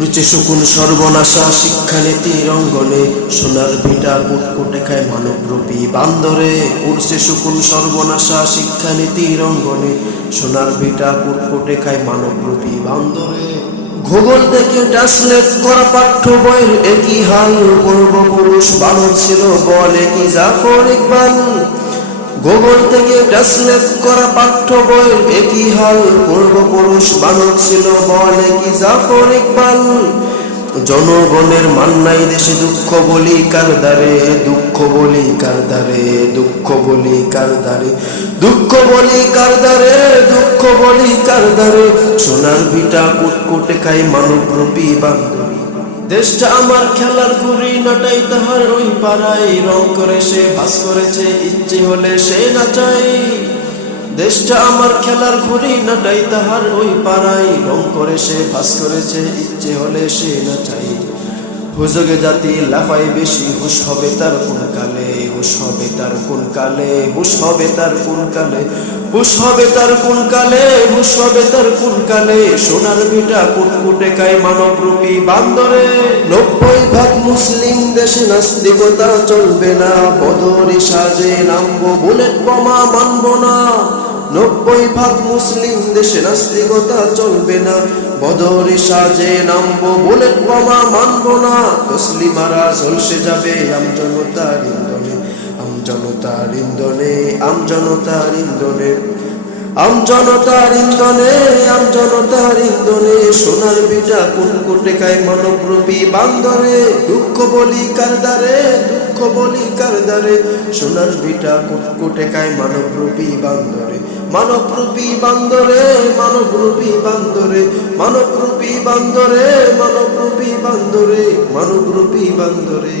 রুচে শকুন সর্বনাশা শিক্ষানীতির অঙ্গনে, সোনার ভিটা কুটকুটে খায় মানবরূপী বান্দরে। উড়ছে শকুন সর্বনাশা শিক্ষানীতির অঙ্গনে, সোনার ভিটা কুটকুটে খায় মানবরূপী বান্দরে। ভূগোল থেকে ট্রান্সলেট করা পাঠ্য বইয়ের একই হাল, পূর্বপুরুষ বানর ছিল বলে কি জাফর ইকবাল। ভূগোল থেকে ট্রান্সলেট করা পাঠ্য বইয়ের একই হাল, পূর্বপুরুষ বানর ছিল বলে কি জাফর ইকবাল। জনগণের মান নাই দেশে দুঃখ বলি কার দ্বারে, দুঃখ বলি কার দ্বারে, দুঃখ বলি কার দ্বারে, দুঃখ বলি কার দ্বারে, দুঃখ বলি কার দ্বারে। সোনার ভিটা কুটকুটে খাই মানবরূপী বান্দর। দেশটা আমার খেলার ঘুড়ি নাটাই তাহার ওই পাড়ায়, রং করে সে ভাস করেছে ইচ্ছে হলে সে নাচাই। দেশটা আমার খেলার ঘুড়ি নাটাই তাহার ওই পাড়ায়, রং করে সে ভাস করেছে ইচ্ছে হলে সে নাচাই। হুজগে জাতি লাফাই বেশি, হুশ হবে তার কোন কালে, হুশ হবে তার কোন কালে, হুশ হবে তার কোন কালে, হুশ হবে তার কোন কালে, হুশ হবে তার কোন কালে। সোনার ভিটা কুটকুটে খায় মানবরূপী বান্দরে। 90% মুসলিম দেশে নাস্তিকতা চলবে না, বদরি সাজে নামবো বুলেট বোমা মানবো না। 90% মুসলিম দেশে নাস্তিকতা চলবে না, বদরি সাজে নামবো বুলেট বোমা মানবো না। মুসলিমারা ঝলসে যাবে আমজনতার ইন্ধনে, আমজনতার ইন্ধনে, আমজনতার ইন্ধনে, আমজনতার ইন্ধনে, আমজনতার ইন্ধনে। সোনার ভিটা কুটকুটে খায় মানবরূপী বান্দরে। দুঃখ বলি কার দ্বারে, দুঃখ বলি কার দ্বারে, সোনার ভিটা কুটকুটে খায় মানবরূপী বান্দরে। মানবরূপী বান্দরে, মানবরূপী বান্দরে, মানবরূপী বান্দরে, মানবরূপী বান্দরে, মানবরূপী বান্দরে।